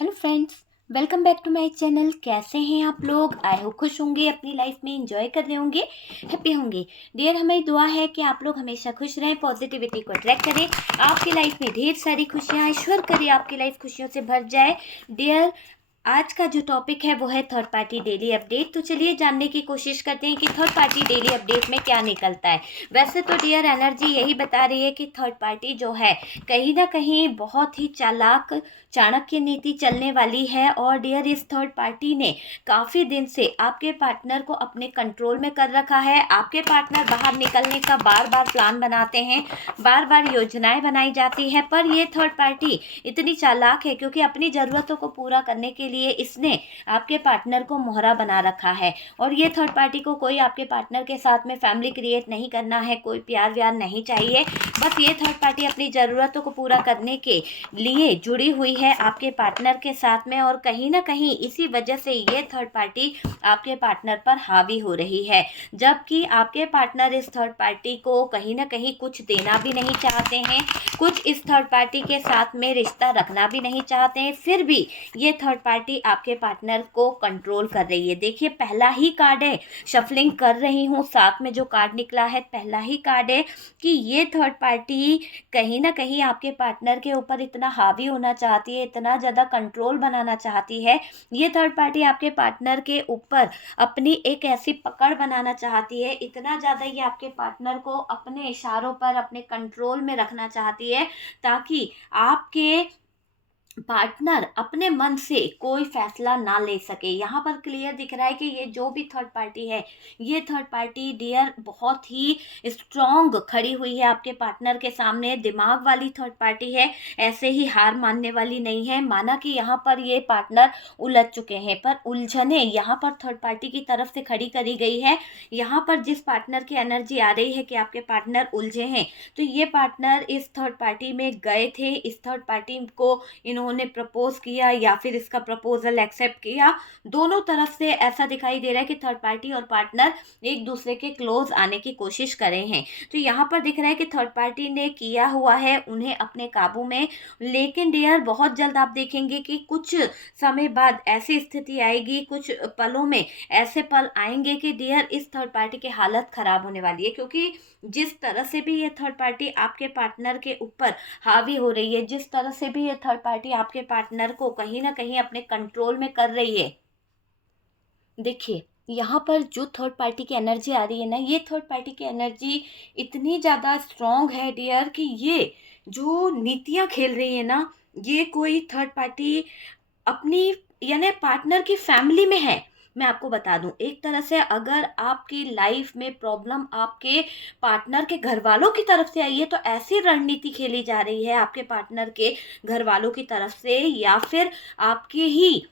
Hello friends, welcome back to my channel. कैसे हैं आप लोग? आई होप खुश होंगे, अपनी लाइफ में एंजॉय कर रहे होंगे, हैप्पी होंगे। डियर, हमारी दुआ है कि आप लोग हमेशा खुश रहें, पॉजिटिविटी को अट्रैक्ट करें, आपकी लाइफ में ढेर सारी खुशियाँ, ईश्वर करे आपकी लाइफ खुशियों से भर जाए। डियर, आज का जो टॉपिक है वो है थर्ड पार्टी डेली अपडेट। तो चलिए जानने की कोशिश करते हैं कि थर्ड पार्टी डेली अपडेट में क्या निकलता है। वैसे तो डियर एनर्जी यही बता रही है कि थर्ड पार्टी जो है कहीं ना कहीं बहुत ही चालाक चाणक्य नीति चलने वाली है। और डियर, इस थर्ड पार्टी ने काफ़ी दिन से आपके पार्टनर को अपने कंट्रोल में कर रखा है। आपके पार्टनर बाहर निकलने का बार बार प्लान बनाते हैं, बार बार योजनाएं बनाई जाती है, पर ये थर्ड पार्टी इतनी चालाक है क्योंकि अपनी ज़रूरतों को पूरा करने के लिए इसने आपके पार्टनर को मोहरा बना रखा है। और ये थर्ड पार्टी को कोई आपके पार्टनर के साथ में फैमिली क्रिएट नहीं करना है, कोई प्यार व्यार नहीं चाहिए। बस ये थर्ड पार्टी अपनी ज़रूरतों को पूरा करने के लिए जुड़ी हुई है आपके पार्टनर के साथ में। और कहीं ना कहीं इसी वजह से ये थर्ड पार्टी आपके पार्टनर पर हावी हो रही है, जबकि आपके पार्टनर इस थर्ड पार्टी को कहीं ना कहीं कुछ देना भी नहीं चाहते हैं, कुछ इस थर्ड पार्टी के साथ में रिश्ता रखना भी नहीं चाहते हैं। फिर भी ये थर्ड पार्टी आपके पार्टनर को कंट्रोल कर रही है। देखिए, पहला ही कार्ड है, शफलिंग कर रही हूँ, साथ में जो कार्ड निकला है पहला ही कार्ड है कि ये थर्ड पार्टी कहीं ना कहीं आपके पार्टनर के ऊपर इतना हावी होना चाहती है, इतना ज़्यादा कंट्रोल बनाना चाहती है। ये थर्ड पार्टी आपके पार्टनर के ऊपर अपनी एक ऐसी पकड़ बनाना चाहती है, इतना ज़्यादा ये आपके पार्टनर को अपने इशारों पर अपने कंट्रोल में रखना चाहती है ताकि आपके पार्टनर अपने मन से कोई फैसला ना ले सके। यहाँ पर क्लियर दिख रहा है कि ये जो भी थर्ड पार्टी है, ये थर्ड पार्टी डियर बहुत ही स्ट्रॉन्ग खड़ी हुई है आपके पार्टनर के सामने। दिमाग वाली थर्ड पार्टी है, ऐसे ही हार मानने वाली नहीं है। माना कि यहाँ पर ये पार्टनर उलझ चुके हैं, पर उलझने यहाँ पर थर्ड पार्टी की तरफ से खड़ी करी गई है। यहाँ पर जिस पार्टनर की एनर्जी आ रही है कि आपके पार्टनर उलझे हैं, तो ये पार्टनर इस थर्ड पार्टी में गए थे, इस थर्ड पार्टी को इन्होंने प्रपोज किया या फिर इसका प्रपोजल एक्सेप्ट किया। दोनों तरफ से ऐसा दिखाई दे रहा है कि थर्ड पार्टी और पार्टनर एक दूसरे के क्लोज आने की कोशिश कर रहे हैं। तो यहाँ पर दिख रहा है कि थर्ड पार्टी ने किया हुआ है उन्हें अपने काबू में। लेकिन डियर, बहुत जल्द आप देखेंगे कि कुछ समय बाद ऐसी स्थिति आएगी, कुछ पलों में ऐसे पल आएंगे कि डियर इस थर्ड पार्टी की हालत खराब होने वाली है। क्योंकि जिस तरह से भी ये थर्ड पार्टी आपके पार्टनर के ऊपर हावी हो रही है, जिस तरह से भी ये थर्ड पार्टी आपके पार्टनर को कहीं ना कहीं अपने कंट्रोल में कर रही है, देखिए यहाँ पर जो थर्ड पार्टी की एनर्जी आ रही है ना, ये थर्ड पार्टी की एनर्जी इतनी ज़्यादा स्ट्रॉन्ग है डियर कि ये जो नीतियाँ खेल रही है ना, ये कोई थर्ड पार्टी अपनी यानी पार्टनर की फैमिली में है। मैं आपको बता दूं, एक तरह से अगर आपकी लाइफ में प्रॉब्लम आपके पार्टनर के घर वालों की तरफ से आई है, तो ऐसी रणनीति खेली जा रही है आपके पार्टनर के घर वालों की तरफ से, या फिर आपके ही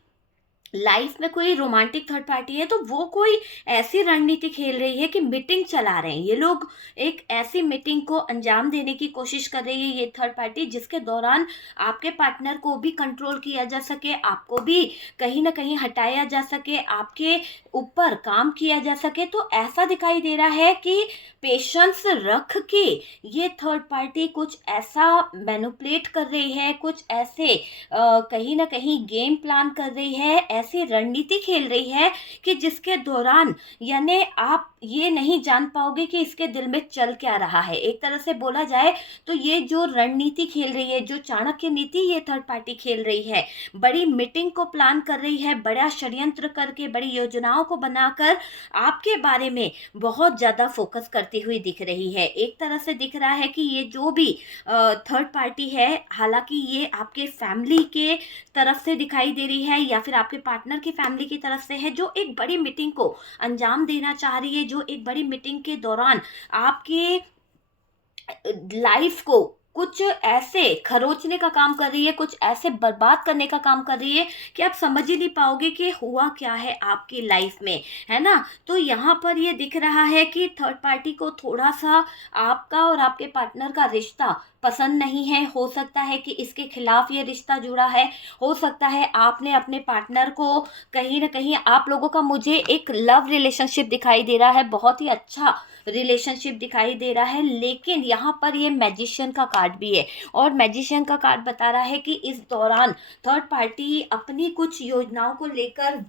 लाइफ में कोई रोमांटिक थर्ड पार्टी है तो वो कोई ऐसी रणनीति खेल रही है कि मीटिंग चला रहे हैं ये लोग। एक ऐसी मीटिंग को अंजाम देने की कोशिश कर रही है ये थर्ड पार्टी, जिसके दौरान आपके पार्टनर को भी कंट्रोल किया जा सके, आपको भी कहीं ना कहीं हटाया जा सके, आपके ऊपर काम किया जा सके। तो ऐसा दिखाई दे रहा है कि पेशेंस रख के ये थर्ड पार्टी कुछ ऐसा मैनिपुलेट कर रही है, कुछ ऐसे कहीं ना कहीं गेम प्लान कर रही है, ऐसी रणनीति खेल रही है कि जिसके दौरान यानी आप ये नहीं जान पाओगे कि इसके दिल में चल क्या रहा है। एक तरह से बोला जाए तो ये जो रणनीति खेल रही है, जो चाणक्य नीति ये थर्ड पार्टी खेल रही है, बड़ी मीटिंग को प्लान कर रही है, बड़ा षड्यंत्र करके बड़ी योजनाओं को बनाकर आपके बारे में बहुत ज़्यादा फोकस करती हुई दिख रही है। एक तरह से दिख रहा है कि ये जो भी थर्ड पार्टी है, हालांकि ये आपके फैमिली के तरफ से दिखाई दे रही है या फिर आपके पार्टनर की फैमिली की तरफ से है, जो एक बड़ी मीटिंग को अंजाम देना चाह रही है, जो एक बड़ी मीटिंग के दौरान आपके लाइफ को कुछ ऐसे खरोचने का काम कर रही है, कुछ ऐसे बर्बाद करने का काम कर रही है कि आप समझ ही नहीं पाओगे कि हुआ क्या है आपकी लाइफ में, है ना। तो यहाँ पर ये दिख रहा है कि थर्ड पार्टी को थोड़ा सा आपका और आपके पार्टनर का रिश्ता पसंद नहीं है, हो सकता है कि इसके खिलाफ ये रिश्ता जुड़ा है, हो सकता है आपने अपने पार्टनर को कहीं ना कहीं, आप लोगों का मुझे एक लव रिलेशनशिप दिखाई दे रहा है, बहुत ही अच्छा रिलेशनशिप दिखाई दे रहा है, लेकिन यहाँ पर ये मैजिशियन का कार्ड भी है और मैजिशियन का कार्ड बता रहा है कि इस दौरान थर्ड पार्टी अपनी कुछ योजनाओं को लेकर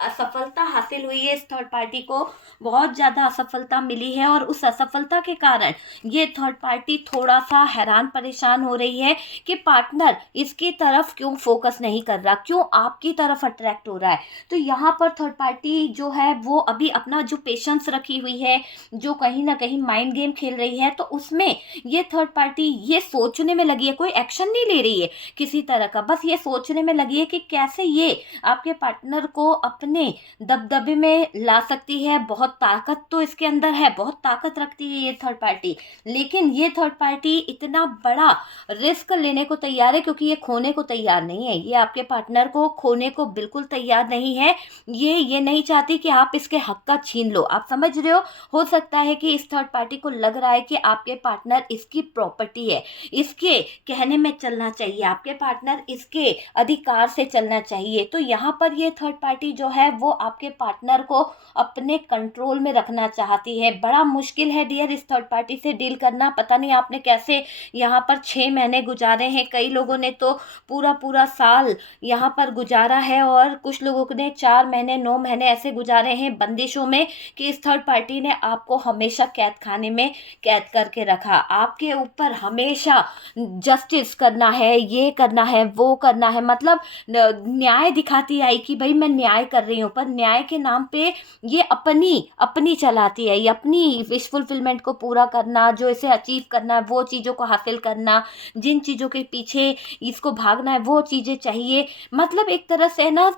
असफलता हासिल हुई है। इस थर्ड पार्टी को बहुत ज़्यादा असफलता मिली है और उस असफलता के कारण ये थर्ड पार्टी थोड़ा सा हैरान परेशान हो रही है कि पार्टनर इसकी तरफ क्यों फोकस नहीं कर रहा, क्यों आपकी तरफ अट्रैक्ट हो रहा है। तो यहाँ पर थर्ड पार्टी जो है वो अभी अपना जो पेशेंस रखी हुई है, जो कहीं ना कहीं माइंड गेम खेल रही है, तो उसमें ये थर्ड पार्टी ये सोचने में लगी है, कोई एक्शन नहीं ले रही है किसी तरह का, बस ये सोचने में लगी है कि कैसे ये आपके पार्टनर को अपने दबदबे में ला सकती है। बहुत ताकत तो इसके अंदर है, बहुत ताकत रखती है ये थर्ड पार्टी, लेकिन ये थर्ड पार्टी इतना बड़ा रिस्क लेने को तैयार है क्योंकि ये खोने को तैयार नहीं है, ये आपके पार्टनर को खोने को बिल्कुल तैयार नहीं है। ये नहीं चाहती कि आप इसके हक का छीन लो, आप समझ रहे हो सकता है कि इस थर्ड पार्टी को लग रहा है कि आपके पार्टनर इसकी प्रॉपर्टी है, इसके कहने में चलना चाहिए, आपके पार्टनर इसके अधिकार से चलना चाहिए। तो यहाँ पर ये थर्ड पार्टी जो है वो आपके पार्टनर को अपने कंट्रोल में रखना चाहती है। बड़ा मुश्किल है डियर इस थर्ड पार्टी से डील करना, पता नहीं आपने कैसे यहाँ पर 6 महीने गुजारे हैं, कई लोगों ने तो पूरा पूरा साल यहाँ पर गुजारा है और कुछ लोगों ने 4 महीने 9 महीने ऐसे गुजारे हैं बंदिशों में कि इस थर्ड पार्टी ने आपको हमेशा कैद खाने में कैद करके रखा, आपके ऊपर हमेशा जस्टिस करना है, ये करना है, वो करना है, मतलब न्याय दिखाती आई कि भाई मैं न्याय कर रही हूँ, पर न्याय के नाम पे ये अपनी अपनी चलाती है, ये अपनी विश फुलफिलमेंट को पूरा करना, जो इसे अचीव करना है वो चीज़ों को हासिल करना, जिन चीज़ों के पीछे इसको भागना है वो चीज़ें चाहिए। मतलब एक तरह से ना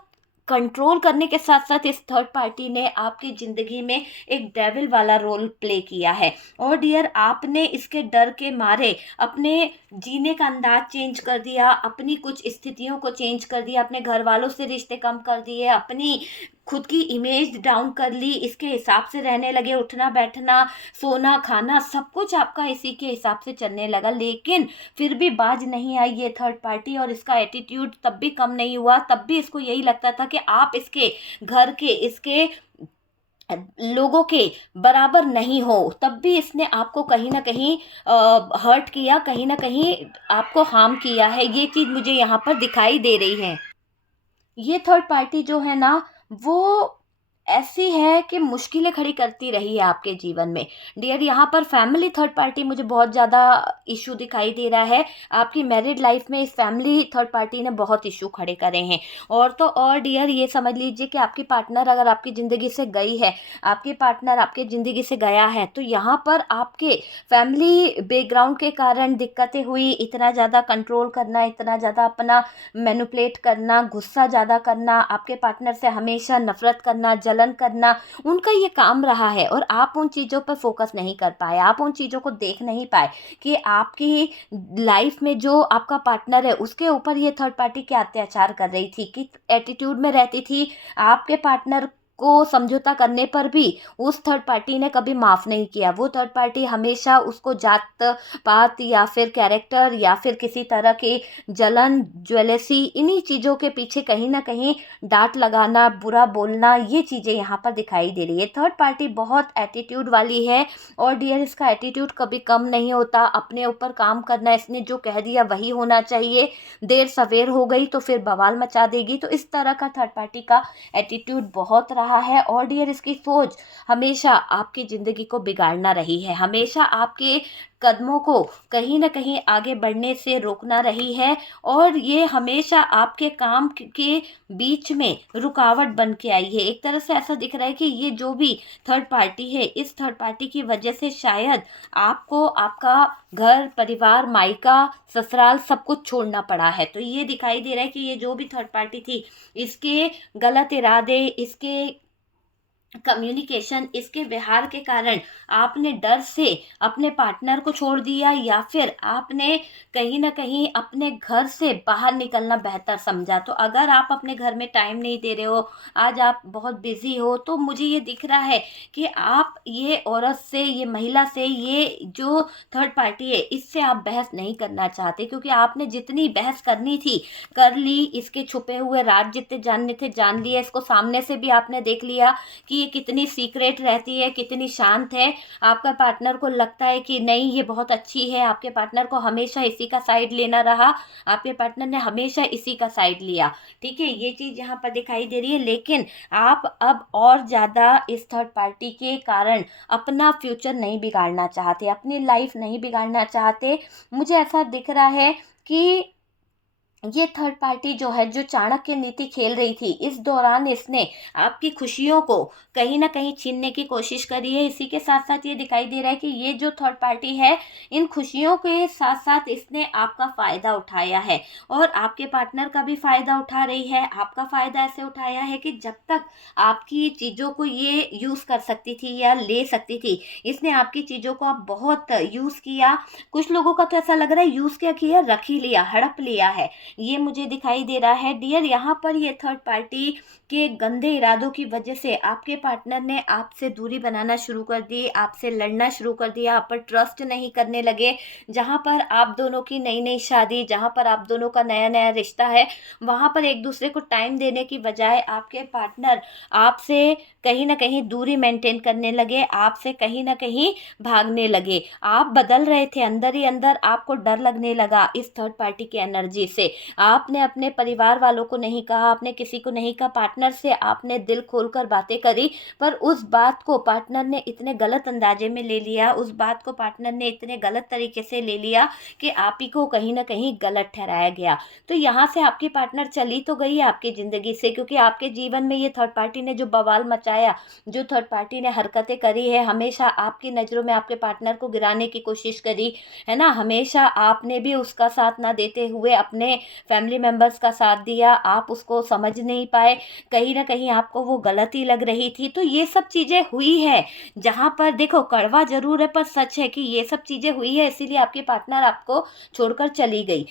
कंट्रोल करने के साथ साथ इस थर्ड पार्टी ने आपकी ज़िंदगी में एक डेविल वाला रोल प्ले किया है। और डियर आपने इसके डर के मारे अपने जीने का अंदाज चेंज कर दिया, अपनी कुछ स्थितियों को चेंज कर दिया, अपने घर वालों से रिश्ते कम कर दिए, अपनी खुद की इमेज डाउन कर ली, इसके हिसाब से रहने लगे, उठना बैठना सोना खाना सब कुछ आपका इसी के हिसाब से चलने लगा, लेकिन फिर भी बाज नहीं आई ये थर्ड पार्टी और इसका एटीट्यूड तब भी कम नहीं हुआ। तब भी इसको यही लगता था कि आप इसके घर के, इसके लोगों के बराबर नहीं हो, तब भी इसने आपको कहीं ना कहीं हर्ट किया, कहीं ना कहीं आपको हार्म किया है, ये चीज़ मुझे यहाँ पर दिखाई दे रही है। ये थर्ड पार्टी जो है ना वो ऐसी है कि मुश्किलें खड़ी करती रही है आपके जीवन में डियर। यहाँ पर फैमिली थर्ड पार्टी मुझे बहुत ज़्यादा इशू दिखाई दे रहा है, आपकी मैरिड लाइफ में इस फैमिली थर्ड पार्टी ने बहुत इशू खड़े करे हैं। और तो और डियर ये समझ लीजिए कि आपकी पार्टनर अगर आपकी ज़िंदगी से गई है, आपके पार्टनर आपके ज़िंदगी से गया है, तो यहाँ पर आपके फैमिली बैकग्राउंड के कारण दिक्कतें हुई, इतना ज़्यादा कंट्रोल करना, इतना ज़्यादा अपना मैनिपुलेट करना, गुस्सा ज़्यादा करना, आपके पार्टनर से हमेशा नफरत करना, जलन करना, उनका ये काम रहा है और आप उन चीज़ों पर फोकस नहीं कर पाए, आप उन चीज़ों को देख नहीं पाए कि आपकी लाइफ में जो आपका पार्टनर है उसके ऊपर ये थर्ड पार्टी क्या अत्याचार कर रही थी, किस एटीट्यूड में रहती थी, आपके पार्टनर को समझौता करने पर भी उस थर्ड पार्टी ने कभी माफ़ नहीं किया। वो थर्ड पार्टी हमेशा उसको जात पात या फिर कैरेक्टर या फिर किसी तरह की जलन, ज्वेलसी, इन्हीं चीज़ों के पीछे कहीं ना कहीं डांट लगाना, बुरा बोलना, ये चीज़ें यहाँ पर दिखाई दे रही है। थर्ड पार्टी बहुत एटीट्यूड वाली है और डियर इसका एटीट्यूड कभी कम नहीं होता, अपने ऊपर काम करना, इसने जो कह दिया वही होना चाहिए, देर सवेर हो गई तो फिर बवाल मचा देगी। तो इस तरह का थर्ड पार्टी का एटीट्यूड बहुत रहा है और डियर इसकी सोच हमेशा आपकी ज़िंदगी को बिगाड़ना रही है, हमेशा आपके कदमों को कहीं ना कहीं आगे बढ़ने से रोकना रही है और ये हमेशा आपके काम के बीच में रुकावट बन के आई है। एक तरह से ऐसा दिख रहा है कि ये जो भी थर्ड पार्टी है, इस थर्ड पार्टी की वजह से शायद आपको आपका घर परिवार, मायका, ससुराल सब कुछ छोड़ना पड़ा है। तो ये दिखाई दे रहा है कि ये जो भी थर्ड पार्टी थी इसके गलत इरादे, इसके कम्युनिकेशन, इसके व्यवहार के कारण आपने डर से अपने पार्टनर को छोड़ दिया, या फिर आपने कहीं ना कहीं अपने घर से बाहर निकलना बेहतर समझा। तो अगर आप अपने घर में टाइम नहीं दे रहे हो, आज आप बहुत बिजी हो, तो मुझे ये दिख रहा है कि आप ये औरत से, ये महिला से, ये जो थर्ड पार्टी है, इससे आप बहस नहीं करना चाहते, क्योंकि आपने जितनी बहस करनी थी कर ली। इसके छुपे हुए राज जितने जानने थे जान लिए, इसको सामने से भी आपने देख लिया कि ये कितनी सीक्रेट रहती है, कितनी शांत है। आपका पार्टनर को लगता है कि नहीं ये बहुत अच्छी है, आपके पार्टनर को हमेशा इसी का साइड लेना रहा, आपके पार्टनर ने हमेशा इसी का साइड लिया। ठीक है, ये चीज़ यहाँ पर दिखाई दे रही है। लेकिन आप अब और ज़्यादा इस थर्ड पार्टी के कारण अपना फ्यूचर नहीं बिगाड़ना चाहते, अपनी लाइफ नहीं बिगाड़ना चाहते। मुझे ऐसा दिख रहा है कि ये थर्ड पार्टी जो है, जो चाणक्य नीति खेल रही थी, इस दौरान इसने आपकी खुशियों को कहीं ना कहीं छीनने की कोशिश करी है। इसी के साथ साथ ये दिखाई दे रहा है कि ये जो थर्ड पार्टी है, इन खुशियों के साथ साथ इसने आपका फ़ायदा उठाया है, और आपके पार्टनर का भी फ़ायदा उठा रही है। आपका फ़ायदा ऐसे उठाया है कि जब तक आपकी चीज़ों को ये यूज़ कर सकती थी या ले सकती थी, इसने आपकी चीज़ों को आप बहुत यूज़ किया। कुछ लोगों का तो ऐसा लग रहा है यूज़ क्या किया, रख ही लिया, हड़प लिया है, ये मुझे दिखाई दे रहा है डियर। यहाँ पर ये थर्ड पार्टी के गंदे इरादों की वजह से आपके पार्टनर ने आपसे दूरी बनाना शुरू कर दी, आपसे लड़ना शुरू कर दिया, आप पर ट्रस्ट नहीं करने लगे। जहाँ पर आप दोनों की नई नई शादी, जहाँ पर आप दोनों का नया नया रिश्ता है, वहाँ पर एक दूसरे को टाइम देने की बजाय आपके पार्टनर आपसे कहीं ना कहीं दूरी मेंटेन करने लगे, आपसे कहीं ना कहीं भागने लगे। आप बदल रहे थे, अंदर ही अंदर आपको डर लगने लगा इस थर्ड पार्टी की एनर्जी से। आपने अपने परिवार वालों को नहीं कहा, आपने किसी को नहीं कहा, पार्टनर से आपने दिल खोलकर बातें करी, पर उस बात को पार्टनर ने इतने गलत अंदाजे में ले लिया, उस बात को पार्टनर ने इतने गलत तरीके से ले लिया कि आप ही को कहीं ना कहीं गलत ठहराया गया। तो यहाँ से आपकी पार्टनर चली तो गई आपकी ज़िंदगी से, क्योंकि आपके जीवन में ये थर्ड पार्टी ने जो बवाल मचाया, जो थर्ड पार्टी ने हरकतें करी है, हमेशा आपकी नज़रों में आपके पार्टनर को गिराने की कोशिश करी है ना, हमेशा आपने भी उसका साथ ना देते हुए अपने फैमिली मेम्बर्स का साथ दिया, आप उसको समझ नहीं पाए, कहीं ना कहीं आपको वो गलती लग रही थी। तो ये सब चीज़ें हुई है, जहाँ पर देखो कड़वा जरूर है पर सच है कि ये सब चीज़ें हुई है, इसीलिए आपके पार्टनर आपको छोड़कर चली गई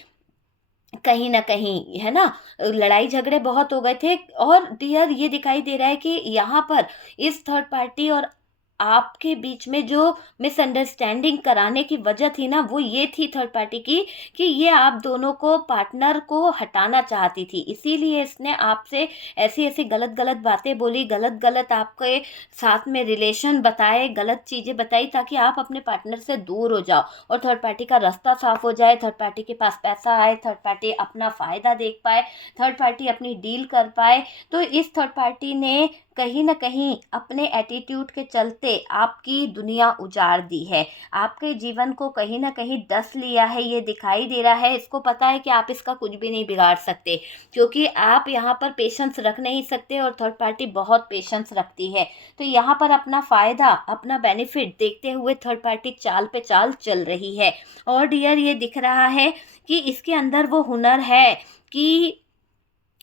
कहीं ना कहीं, है ना। लड़ाई झगड़े बहुत हो गए थे। और डियर ये दिखाई दे रहा है कि यहाँ पर इस थर्ड पार्टी और आपके बीच में जो मिसअंडरस्टैंडिंग कराने की वजह थी ना, वो ये थी थर्ड पार्टी की, कि ये आप दोनों को, पार्टनर को हटाना चाहती थी, इसीलिए इसने आपसे ऐसी ऐसी गलत गलत बातें बोली, गलत गलत आपके साथ में रिलेशन बताए, गलत चीज़ें बताई, ताकि आप अपने पार्टनर से दूर हो जाओ और थर्ड पार्टी का रास्ता साफ हो जाए, थर्ड पार्टी के पास पैसा आए, थर्ड पार्टी अपना फ़ायदा देख पाए, थर्ड पार्टी अपनी डील कर पाए। तो इस थर्ड पार्टी ने कहीं ना कहीं अपने एटीट्यूड के चलते आपकी दुनिया उजाड़ दी है, आपके जीवन को कहीं ना कहीं डस लिया है, ये दिखाई दे रहा है। इसको पता है कि आप इसका कुछ भी नहीं बिगाड़ सकते, क्योंकि आप यहाँ पर पेशेंस रख नहीं सकते और थर्ड पार्टी बहुत पेशेंस रखती है। तो यहाँ पर अपना फ़ायदा, अपना बेनिफिट देखते हुए थर्ड पार्टी चाल पे चाल चल रही है। और डियर ये दिख रहा है कि इसके अंदर वो हुनर है कि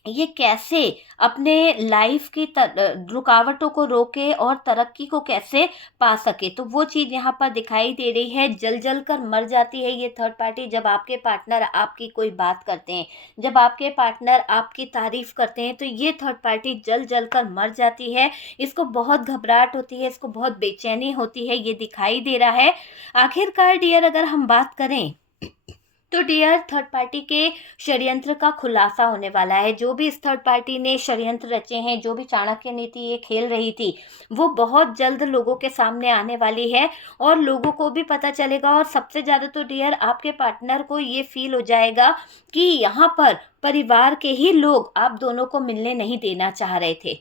ये कैसे अपने लाइफ की रुकावटों को रोके और तरक्की को कैसे पा सके। तो वो चीज़ यहाँ पर दिखाई दे रही है। जल जल कर मर जाती है ये थर्ड पार्टी जब आपके पार्टनर आपकी कोई बात करते हैं, जब आपके पार्टनर आपकी तारीफ करते हैं, तो ये थर्ड पार्टी जल जल कर मर जाती है। इसको बहुत घबराहट होती है, इसको बहुत बेचैनी होती है, ये दिखाई दे रहा है। आखिरकार डियर अगर हम बात करें तो डियर थर्ड पार्टी के षड्यंत्र का खुलासा होने वाला है। जो भी इस थर्ड पार्टी ने षड्यंत्र रचे हैं, जो भी चाणक्य नीति ये खेल रही थी, वो बहुत जल्द लोगों के सामने आने वाली है और लोगों को भी पता चलेगा। और सबसे ज़्यादा तो डियर आपके पार्टनर को ये फील हो जाएगा कि यहाँ पर परिवार के ही लोग आप दोनों को मिलने नहीं देना चाह रहे थे।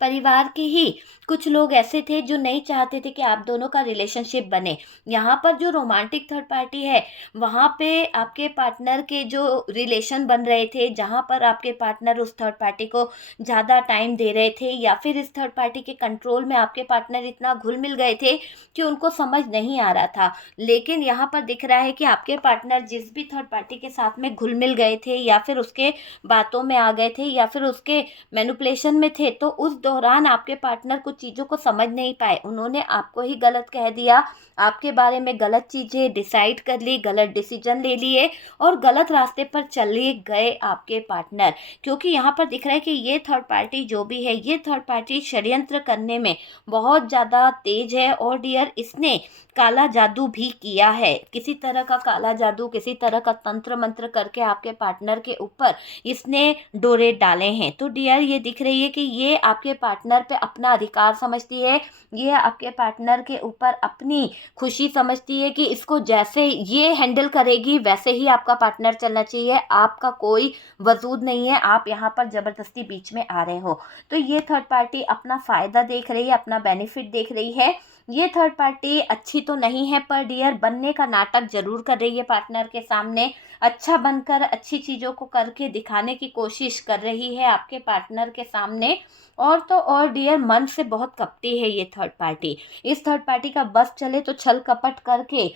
परिवार के ही कुछ लोग ऐसे थे जो नहीं चाहते थे कि आप दोनों का रिलेशनशिप बने। यहाँ पर जो रोमांटिक थर्ड पार्टी है, वहाँ पे आपके पार्टनर के जो रिलेशन बन रहे थे, जहाँ पर आपके पार्टनर उस थर्ड पार्टी को ज़्यादा टाइम दे रहे थे, या फिर इस थर्ड पार्टी के कंट्रोल में आपके पार्टनर इतना घुल मिल गए थे कि उनको समझ नहीं आ रहा था। लेकिन यहाँ पर दिख रहा है कि आपके पार्टनर जिस भी थर्ड पार्टी के साथ में घुल मिल गए थे, या फिर उसके बातों में आ गए थे, या फिर उसके मैनिपुलेशन में थे, तो उस दौरान आपके पार्टनर कुछ चीज़ों को समझ नहीं पाए, उन्होंने आपको ही गलत कह दिया, आपके बारे में गलत चीज़ें डिसाइड कर ली, गलत डिसीजन ले लिए और गलत रास्ते पर चले गए आपके पार्टनर। क्योंकि यहाँ पर दिख रहा है कि ये थर्ड पार्टी जो भी है, ये थर्ड पार्टी षड्यंत्र करने में बहुत ज़्यादा तेज है और डियर इसने काला जादू भी किया है। किसी तरह का काला जादू, किसी तरह का तंत्र मंत्र करके आपके पार्टनर के ऊपर इसने डोरे डाले हैं। तो डियर ये दिख रही है कि ये आपके पार्टनर पे अपना अधिकार समझती है, ये आपके पार्टनर के ऊपर अपनी खुशी समझती है कि इसको जैसे ये हैंडल करेगी वैसे ही आपका पार्टनर चलना चाहिए, आपका कोई वजूद नहीं है, आप यहाँ पर ज़बरदस्ती बीच में आ रहे हो। तो ये थर्ड पार्टी अपना फ़ायदा देख रही है, अपना बेनिफिट देख रही है। ये थर्ड पार्टी अच्छी तो नहीं है पर डियर बनने का नाटक जरूर कर रही है पार्टनर के सामने, अच्छा बनकर अच्छी चीज़ों को करके दिखाने की कोशिश कर रही है आपके पार्टनर के सामने। और तो और डियर मन से बहुत कपटी है ये थर्ड पार्टी। इस थर्ड पार्टी का बस चले तो छल कपट करके,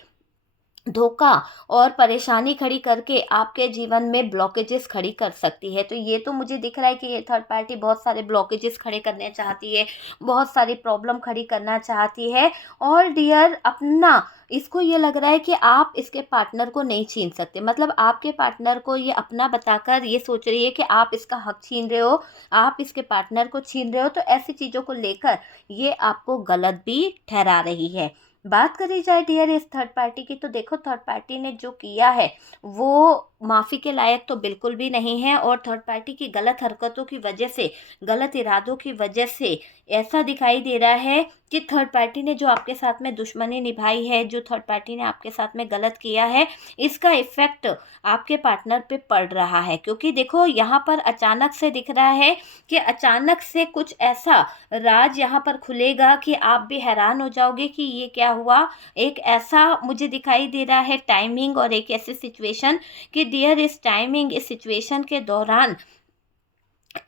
धोखा और परेशानी खड़ी करके आपके जीवन में ब्लॉकेजेस खड़ी कर सकती है। तो ये तो मुझे दिख रहा है कि ये थर्ड पार्टी बहुत सारे ब्लॉकेजेस खड़े करना चाहती है, बहुत सारी प्रॉब्लम खड़ी करना चाहती है। और डियर अपना इसको ये लग रहा है कि आप इसके पार्टनर को नहीं छीन सकते, मतलब आपके पार्टनर को ये अपना बताकर ये सोच रही है कि आप इसका हक छीन रहे हो, आप इसके पार्टनर को छीन रहे हो। तो ऐसी चीज़ों को लेकर ये आपको गलत भी ठहरा रही है। बात करी जाए डियर इस थर्ड पार्टी की, तो देखो थर्ड पार्टी ने जो किया है वो माफ़ी के लायक तो बिल्कुल भी नहीं है। और थर्ड पार्टी की गलत हरकतों की वजह से, गलत इरादों की वजह से ऐसा दिखाई दे रहा है कि थर्ड पार्टी ने जो आपके साथ में दुश्मनी निभाई है, जो थर्ड पार्टी ने आपके साथ में गलत किया है, इसका इफ़ेक्ट आपके पार्टनर पे पड़ रहा है। क्योंकि देखो यहाँ पर अचानक से दिख रहा है कि अचानक से कुछ ऐसा राज यहाँ पर खुलेगा कि आप भी हैरान हो जाओगे कि ये क्या हुआ। एक ऐसा मुझे दिखाई दे रहा है टाइमिंग और एक ऐसी सिचुएशन कि डियर इस टाइमिंग, इस सिचुएशन के दौरान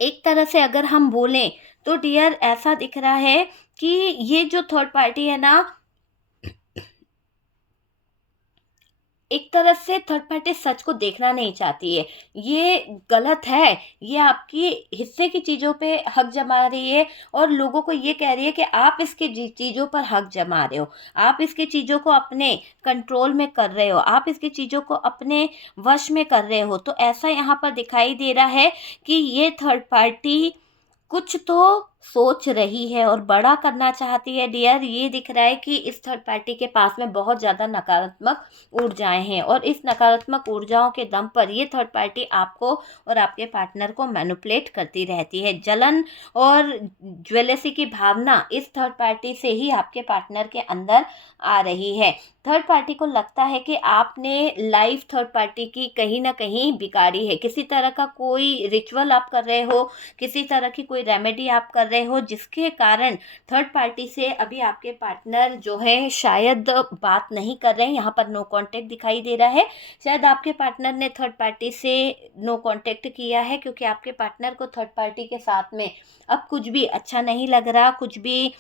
एक तरह से अगर हम बोलें तो डियर ऐसा दिख रहा है कि ये जो थर्ड पार्टी है ना, एक तरह से थर्ड पार्टी सच को देखना नहीं चाहती है। ये गलत है, ये आपकी हिस्से की चीज़ों पे हक जमा रही है और लोगों को ये कह रही है कि आप इसके चीज़ों पर हक जमा रहे हो, आप इसकी चीज़ों को अपने कंट्रोल में कर रहे हो, आप इसकी चीज़ों को अपने वश में कर रहे हो। तो ऐसा यहाँ पर दिखाई दे रहा है कि ये थर्ड पार्टी कुछ तो सोच रही है और बड़ा करना चाहती है डियर। ये दिख रहा है कि इस थर्ड पार्टी के पास में बहुत ज़्यादा नकारात्मक ऊर्जाएं हैं और इस नकारात्मक ऊर्जाओं के दम पर ये थर्ड पार्टी आपको और आपके पार्टनर को मैनिपुलेट करती रहती है। जलन और ज्वेलसी की भावना इस थर्ड पार्टी से ही आपके पार्टनर के अंदर आ रही है। थर्ड पार्टी को लगता है कि आपने लाइफ थर्ड पार्टी की कहीं ना कहीं बिगाड़ी है, किसी तरह का कोई रिचुअल आप कर रहे हो, किसी तरह की कोई रेमेडी आप कर रहे हो, जिसके कारण थर्ड पार्टी से अभी आपके पार्टनर जो है शायद बात नहीं कर रहे हैं। यहाँ पर नो कांटेक्ट दिखाई दे रहा है, शायद आपके पार्टनर ने थर्ड पार्टी से नो कांटेक्ट किया है क्योंकि आपके पार्टनर को थर्ड पार्टी के साथ में अब कुछ भी अच्छा नहीं लग रहा, कुछ भी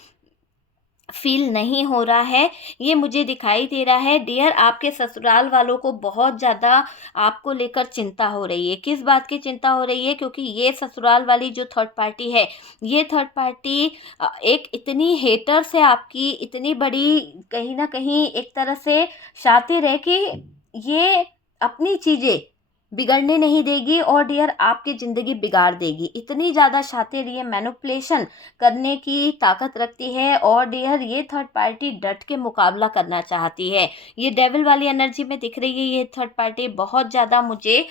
फील नहीं हो रहा है। ये मुझे दिखाई दे रहा है डियर आपके ससुराल वालों को बहुत ज़्यादा आपको लेकर चिंता हो रही है। किस बात की चिंता हो रही है? क्योंकि ये ससुराल वाली जो थर्ड पार्टी है, ये थर्ड पार्टी एक इतनी हेटर से आपकी, इतनी बड़ी कहीं ना कहीं एक तरह से शातिर है कि ये अपनी चीज़ें बिगड़ने नहीं देगी और डियर आपकी ज़िंदगी बिगाड़ देगी। इतनी ज़्यादा शातिर, ये मैनिपुलेशन करने की ताकत रखती है और डियर ये थर्ड पार्टी डट के मुकाबला करना चाहती है। ये डेविल वाली एनर्जी में दिख रही है ये थर्ड पार्टी। बहुत ज़्यादा मुझे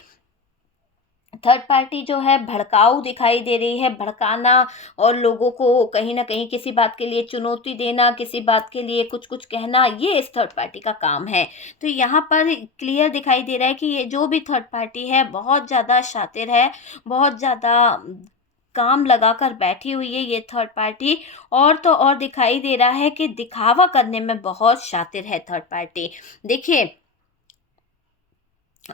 थर्ड पार्टी जो है भड़काऊ दिखाई दे रही है, भड़काना और लोगों को कहीं ना कहीं किसी बात के लिए चुनौती देना, किसी बात के लिए कुछ कुछ कहना, ये इस थर्ड पार्टी का काम है। तो यहाँ पर क्लियर दिखाई दे रहा है कि ये जो भी थर्ड पार्टी है बहुत ज़्यादा शातिर है, बहुत ज़्यादा काम लगाकर बैठी हुई है ये थर्ड पार्टी। और तो और दिखाई दे रहा है कि दिखावा करने में बहुत शातिर है थर्ड पार्टी। देखिए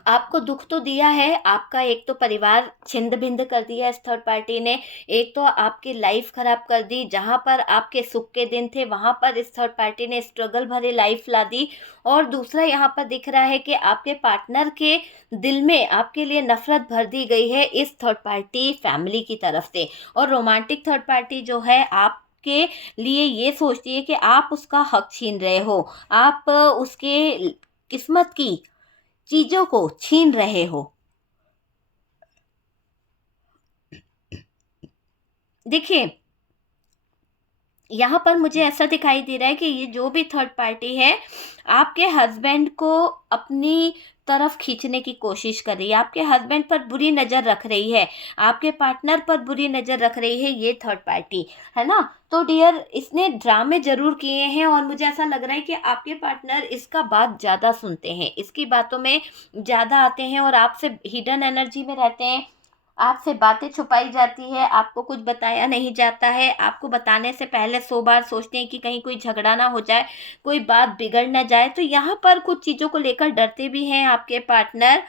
आपको दुख तो दिया है, आपका एक तो परिवार छिंद-भिंद कर दिया इस थर्ड पार्टी ने, एक तो आपकी लाइफ खराब कर दी, जहाँ पर आपके सुख के दिन थे वहाँ पर इस थर्ड पार्टी ने स्ट्रगल भरी लाइफ ला दी, और दूसरा यहाँ पर दिख रहा है कि आपके पार्टनर के दिल में आपके लिए नफ़रत भर दी गई है इस थर्ड पार्टी फैमिली की तरफ से। और रोमांटिक थर्ड पार्टी जो है आपके लिए ये सोचती है कि आप उसका हक छीन रहे हो, आप उसके किस्मत की चीज़ों को छीन रहे हो। देखिए, यहाँ पर मुझे ऐसा दिखाई दे रहा है कि ये जो भी थर्ड पार्टी है, आपके हस्बैंड को अपनी तरफ खींचने की कोशिश कर रही है, आपके हस्बैंड पर बुरी नज़र रख रही है, आपके पार्टनर पर बुरी नज़र रख रही है ये थर्ड पार्टी, है ना? तो डियर, इसने ड्रामे ज़रूर किए हैं और मुझे ऐसा लग रहा है कि आपके पार्टनर इसका बात ज़्यादा सुनते हैं, इसकी बातों में ज़्यादा आते हैं और आपसे हिडन एनर्जी में रहते हैं। आपसे बातें छुपाई जाती है, आपको कुछ बताया नहीं जाता है, आपको बताने से पहले 100 बार सोचते हैं कि कहीं कोई झगड़ा ना हो जाए, कोई बात बिगड़ ना जाए। तो यहाँ पर कुछ चीज़ों को लेकर डरते भी हैं आपके पार्टनर।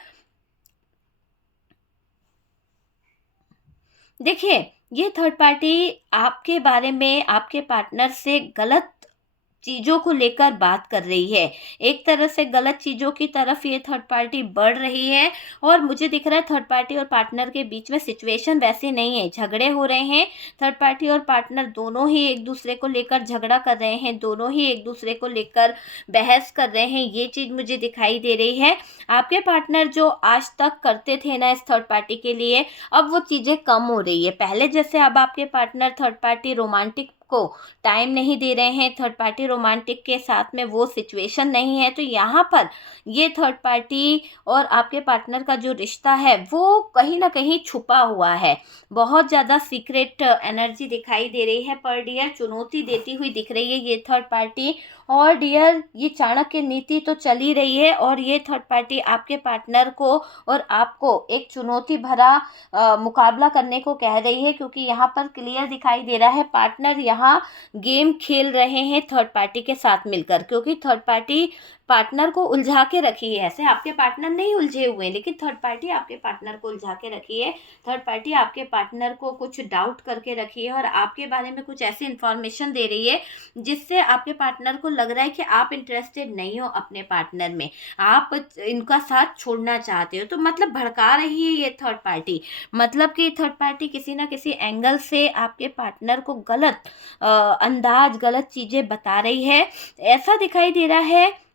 देखिए, ये थर्ड पार्टी आपके बारे में आपके पार्टनर से गलत चीज़ों को लेकर बात कर रही है। एक तरह से गलत चीज़ों की तरफ ये थर्ड पार्टी बढ़ रही है, और मुझे दिख रहा है थर्ड पार्टी और पार्टनर के बीच में सिचुएशन वैसे नहीं है, झगड़े हो रहे हैं। थर्ड पार्टी और पार्टनर दोनों ही एक-दूसरे को लेकर झगड़ा कर रहे हैं, दोनों ही एक-दूसरे को लेकर बहस कर रहे हैं, ये चीज़ मुझे दिखाई दे रही है। आपके पार्टनर जो आज तक करते थे ना इस थर्ड पार्टी के लिए, अब वो चीज़ें कम हो रही है। पहले जैसे अब आपके पार्टनर थर्ड पार्टी रोमांटिक को टाइम नहीं दे रहे हैं, थर्ड पार्टी रोमांटिक के साथ में वो सिचुएशन नहीं है, तो यहाँ पर ये थर्ड पार्टी और आपके पार्टनर का जो रिश्ता है वो कहीं न कहीं छुपा हुआ है। बहुत ज़्यादा सीक्रेट एनर्जी दिखाई दे रही है, पर डियर चुनौती देती हुई दिख रही है ये थर्ड पार्टी। और डियर, ये चाणक्य नीति तो चल ही रही है, और ये थर्ड पार्टी आपके पार्टनर को और आपको एक चुनौती भरा मुकाबला करने को कह रही है, क्योंकि यहाँ पर क्लियर दिखाई दे रहा है पार्टनर यहाँ गेम खेल रहे हैं थर्ड पार्टी के साथ मिलकर, क्योंकि थर्ड पार्टी पार्टनर को उलझा के रखी है। ऐसे आपके पार्टनर नहीं उलझे हुए हैं, लेकिन थर्ड पार्टी आपके पार्टनर को उलझा के रखी है। थर्ड पार्टी आपके पार्टनर को कुछ डाउट करके रखी है और आपके बारे में कुछ ऐसी इन्फॉर्मेशन दे रही है जिससे आपके पार्टनर को लग रहा है कि आप इंटरेस्टेड नहीं हो अपने पार्टनर में, आप इनका साथ छोड़ना चाहते हो। तो मतलब भड़का रही है ये थर्ड पार्टी, मतलब कि थर्ड पार्टी किसी ना किसी एंगल से आपके पार्टनर को गलत अंदाज, गलत चीज़ें बता रही है। ऐसा दिखाई दे रहा है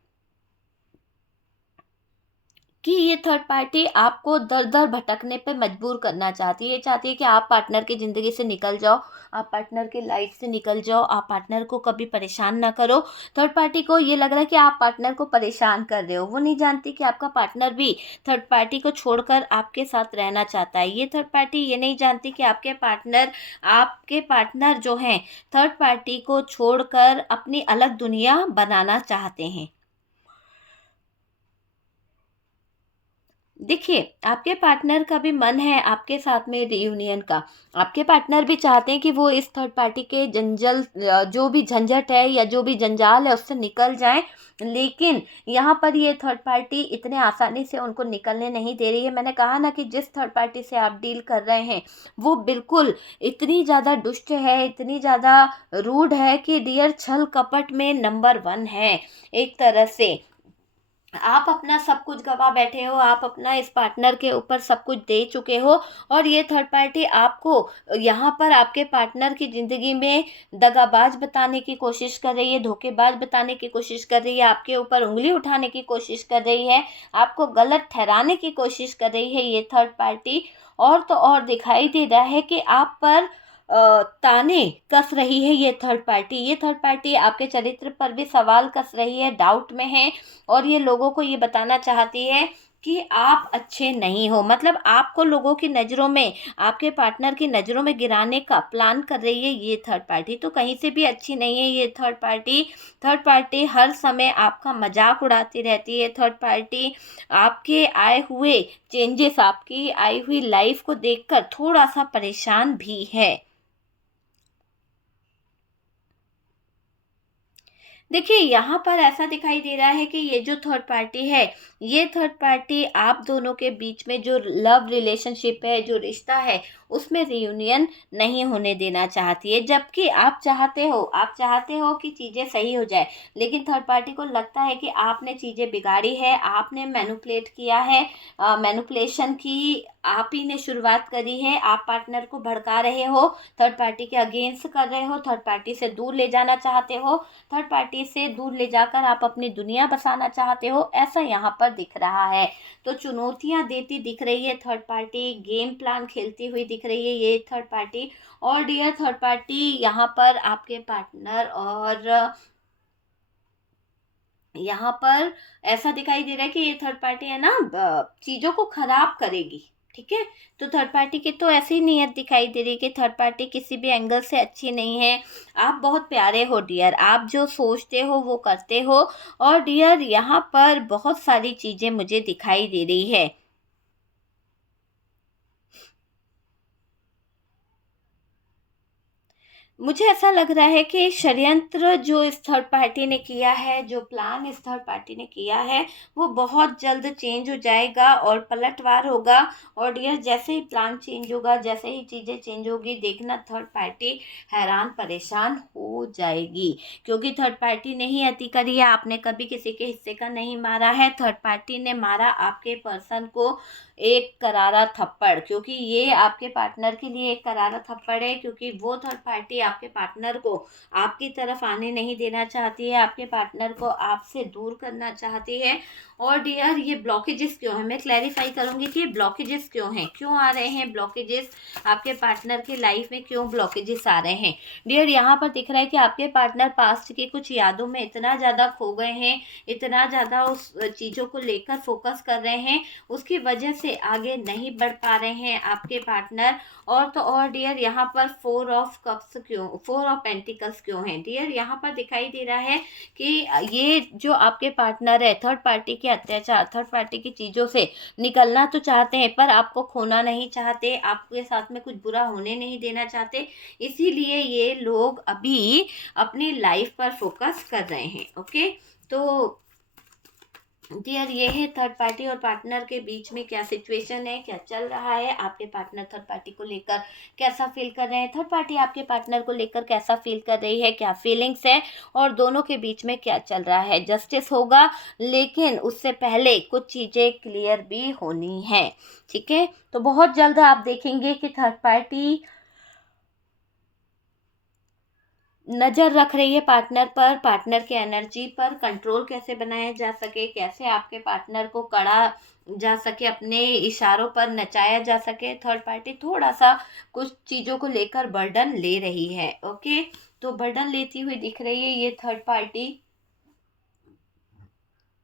कि ये थर्ड पार्टी आपको दर-दर भटकने पे मजबूर करना चाहती है। ये चाहती है कि आप पार्टनर की ज़िंदगी से निकल जाओ, आप पार्टनर की लाइफ से निकल जाओ, आप पार्टनर को कभी परेशान ना करो। थर्ड पार्टी को ये लग रहा है कि आप पार्टनर को परेशान कर रहे हो। वो नहीं जानती कि आपका पार्टनर भी थर्ड पार्टी को छोड़कर आपके साथ रहना चाहता है। ये थर्ड पार्टी ये नहीं जानती कि आपके पार्टनर जो हैं, थर्ड पार्टी को छोड़कर अपनी अलग दुनिया बनाना चाहते हैं। देखिए, आपके पार्टनर का भी मन है आपके साथ में रियूनियन का। आपके पार्टनर भी चाहते हैं कि वो इस थर्ड पार्टी के जो भी झंझट है या जो भी जंजाल है उससे निकल जाएँ। लेकिन यहाँ पर ये थर्ड पार्टी इतने आसानी से उनको निकलने नहीं दे रही है। मैंने कहा ना कि जिस थर्ड पार्टी से आप डील कर रहे हैं, वो बिल्कुल इतनी ज़्यादा दुष्ट है, इतनी ज़्यादा रूड है कि डियर छल कपट में नंबर 1 है एक तरह से। आप अपना सब कुछ गँवा बैठे हो, आप अपना इस पार्टनर के ऊपर सब कुछ दे चुके हो, और ये थर्ड पार्टी आपको यहाँ पर आपके पार्टनर की ज़िंदगी में दगाबाज बताने की कोशिश कर रही है, धोखेबाज बताने की कोशिश कर रही है, आपके ऊपर उँगली उठाने की कोशिश कर रही है, आपको गलत ठहराने की कोशिश कर रही है ये थर्ड पार्टी। और तो और दिखाई दे रहा है कि आप पर ताने कस रही है ये थर्ड पार्टी। ये थर्ड पार्टी आपके चरित्र पर भी सवाल कस रही है, डाउट में है, और ये लोगों को ये बताना चाहती है कि आप अच्छे नहीं हो। मतलब आपको लोगों की नज़रों में, आपके पार्टनर की नज़रों में गिराने का प्लान कर रही है ये थर्ड पार्टी। तो कहीं से भी अच्छी नहीं है ये थर्ड पार्टी। थर्ड पार्टी हर समय आपका मजाक उड़ाती रहती है। थर्ड पार्टी आपके आए हुए चेंजेस, आपकी आई हुई लाइफ को देखकर थोड़ा सा परेशान भी है। देखिए, यहाँ पर ऐसा दिखाई दे रहा है कि ये जो थर्ड पार्टी है, ये थर्ड पार्टी आप दोनों के बीच में जो लव रिलेशनशिप है, जो रिश्ता है, उसमें रियूनियन नहीं होने देना चाहती है। जबकि आप चाहते हो कि चीज़ें सही हो जाए, लेकिन थर्ड पार्टी को लगता है कि आपने चीज़ें बिगाड़ी है, आपने मैनिपुलेट किया है, मैनिपुलेशन की आप ही ने शुरुआत करी है, आप पार्टनर को भड़का रहे हो, थर्ड पार्टी के अगेंस्ट कर रहे हो, थर्ड पार्टी से दूर ले जाना चाहते हो, थर्ड पार्टी से दूर ले जाकर आप अपनी दुनिया बसाना चाहते हो, ऐसा यहाँ पर दिख रहा है। तो चुनौतियाँ देती दिख रही है थर्ड पार्टी, गेम प्लान खेलती हुई दिख रही है ये थर्ड पार्टी। और डियर थर्ड पार्टी, यहाँ पर आपके पार्टनर और यहाँ पर ऐसा दिखाई दे रहा है कि ये थर्ड पार्टी है ना, चीज़ों को खराब करेगी। ठीक है, तो थर्ड पार्टी की तो ऐसी नीयत दिखाई दे रही है कि थर्ड पार्टी किसी भी एंगल से अच्छी नहीं है। आप बहुत प्यारे हो डियर, आप जो सोचते हो वो करते हो। और डियर यहाँ पर बहुत सारी चीज़ें मुझे दिखाई दे रही है। मुझे ऐसा लग रहा है कि षड्यंत्र जो इस थर्ड पार्टी ने किया है, जो प्लान इस थर्ड पार्टी ने किया है, वो बहुत जल्द चेंज हो जाएगा और पलटवार होगा। और डियर जैसे ही प्लान चेंज होगा, जैसे ही चीज़ें चेंज होगी, देखना थर्ड पार्टी हैरान परेशान हो जाएगी। क्योंकि थर्ड पार्टी ने ही अति करी है, आपने कभी किसी के हिस्से का नहीं मारा है, थर्ड पार्टी ने मारा आपके पर्सन को एक करारा थप्पड़। क्योंकि ये आपके पार्टनर के लिए एक करारा थप्पड़ है, क्योंकि वो थर्ड पार्टी आपके पार्टनर को आपकी तरफ आने नहीं देना चाहती है, आपके पार्टनर को आपसे दूर करना चाहती है। और डियर ये ब्लॉकेजेस क्यों हैं, मैं क्लैरिफाई करूंगी कि ये ब्लॉकेजेस क्यों हैं, क्यों आ रहे हैं ब्लॉकेजेस आपके पार्टनर की लाइफ में, क्यों ब्लॉकेजेस आ रहे हैं। डियर यहाँ पर दिख रहा है कि आपके पार्टनर पास्ट की कुछ यादों में इतना ज़्यादा खो गए हैं, इतना ज़्यादा उस चीज़ों को लेकर फोकस कर रहे हैं, उसकी वजह से आगे नहीं बढ़ पा रहे हैं आपके पार्टनर। और तो और डियर यहाँ पर फोर ऑफ पेंटिकल्स क्यों है डियर, यहाँ पर दिखाई दे रहा है कि ये जो आपके पार्टनर है, थर्ड पार्टी के अत्याचार, थर्ड पार्टी की चीज़ों से निकलना तो चाहते हैं, पर आपको खोना नहीं चाहते, आपके साथ में कुछ बुरा होने नहीं देना चाहते। इसीलिए ये लोग अभी अपनी लाइफ पर फोकस कर रहे हैं। ओके, तो डियर ये है थर्ड पार्टी और पार्टनर के बीच में क्या सिचुएशन है, क्या चल रहा है, आपके पार्टनर थर्ड पार्टी को लेकर कैसा फील कर रहे हैं, थर्ड पार्टी आपके पार्टनर को लेकर कैसा फील कर रही है, क्या फीलिंग्स है, और दोनों के बीच में क्या चल रहा है। जस्टिस होगा, लेकिन उससे पहले कुछ चीज़ें क्लियर भी होनी है। ठीक है, तो बहुत जल्द आप देखेंगे कि थर्ड पार्टी नज़र रख रही है पार्टनर पर, पार्टनर के एनर्जी पर कंट्रोल कैसे बनाया जा सके, कैसे आपके पार्टनर को कड़ा जा सके, अपने इशारों पर नचाया जा सके। थर्ड पार्टी थोड़ा सा कुछ चीज़ों को लेकर बर्डन ले रही है। ओके, तो बर्डन लेती हुई दिख रही है ये थर्ड पार्टी।